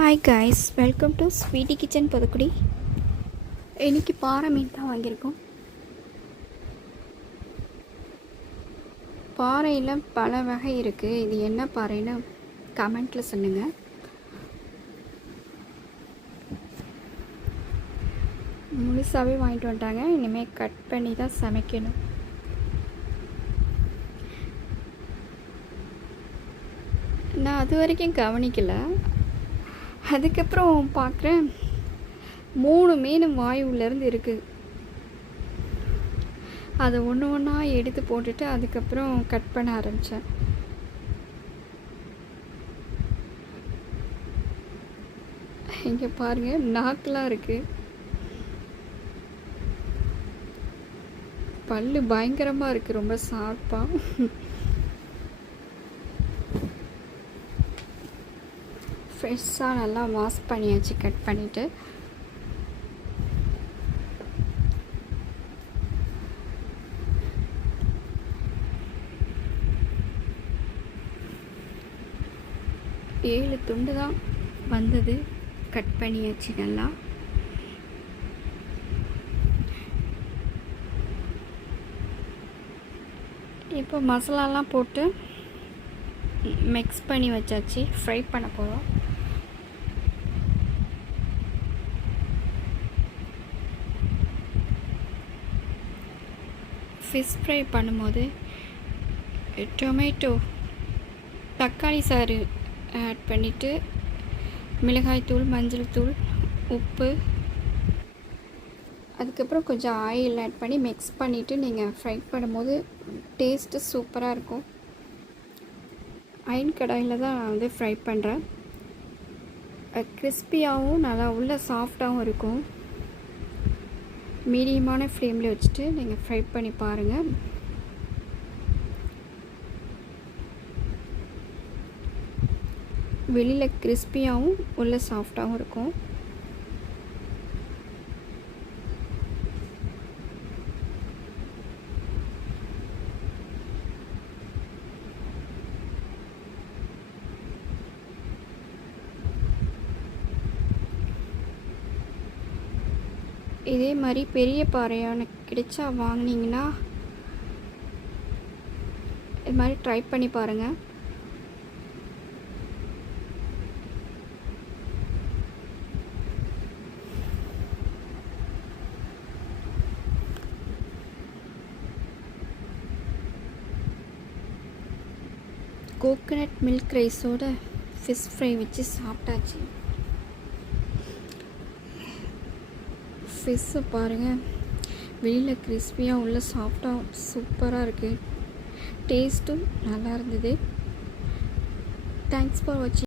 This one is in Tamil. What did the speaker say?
Hi guys, welcome to sweety kitchen Pudukkudi. இன்றைக்கி பாறை மீன் தான் வாங்கியிருக்கோம். பாறையில் பல வகை இருக்குது. இது என்ன பாறைன்னு கமெண்ட்டில் சொல்லுங்கள். முழுசாகவே வாங்கிட்டு வந்துட்டாங்க. இனிமேல் கட் பண்ணி தான் சமைக்கணும். நான் அது வரைக்கும் கவனிக்கலை. அதுக்கப்புறம் பார்க்குறேன் 3 மீன் வாய் உள்ளேருந்து இருக்குது. அதை ஒன்று ஒன்றா எடுத்து போட்டுட்டு அதுக்கப்புறம் கட் பண்ண ஆரம்பித்தேன். இங்கே பாருங்கள், நாக்கெலாம் இருக்குது. பல்லு பயங்கரமாக இருக்குது, ரொம்ப ஷார்ப்பாக. ஃப்ரெஷ்ஷாக நல்லா வாஷ் பண்ணியாச்சு. கட் பண்ணிவிட்டு ஏழு துண்டு தான் வந்தது. கட் பண்ணியாச்சு நல்லா. இப்போ மசாலாலாம் போட்டு மிக்ஸ் பண்ணி வச்சாச்சு. ஃப்ரை பண்ண போகிறோம். ஃபிஷ் ஃப்ரை பண்ணும்போது டொமேட்டோ, தக்காளி சாறு ஆட் பண்ணிவிட்டு மிளகாய்த்தூள், மஞ்சள் தூள், உப்பு, அதுக்கப்புறம் கொஞ்சம் ஆயில் ஆட் பண்ணி மிக்ஸ் பண்ணிவிட்டு நீங்கள் ஃப்ரை பண்ணும்போது டேஸ்ட்டு சூப்பராக இருக்கும். அயன் கடாயில் தான் நான் வந்து ஃப்ரை பண்ணுறேன். கிறிஸ்பியாகவும் நல்லா உள்ள சாஃப்டாகவும் இருக்கும். மீடியமான ஃப்ளேமில் வச்சுட்டு நீங்கள் ஃப்ரை பண்ணி பாருங்கள். வெளியில் கிறிஸ்பியாகவும் உள்ள சாஃப்டாகவும் இருக்கும். இதே மாதிரி பெரிய பாறையான கிடைச்சா வாங்கினீங்கன்னா இது மாதிரி ட்ரை பண்ணி பாருங்கள். கோகனட் மில்க் ரைஸோட ஃபிஷ் ஃப்ரை வச்சு சாப்பிட்டாச்சு. ஃபிஷ்ஷை பாருங்கள், வெளியில் கிறிஸ்பியாக உள்ள சாஃப்டாக சூப்பராக இருக்குது. டேஸ்ட்டும் நல்லா இருந்தது. தேங்க்ஸ் ஃபார் வாட்சிங்.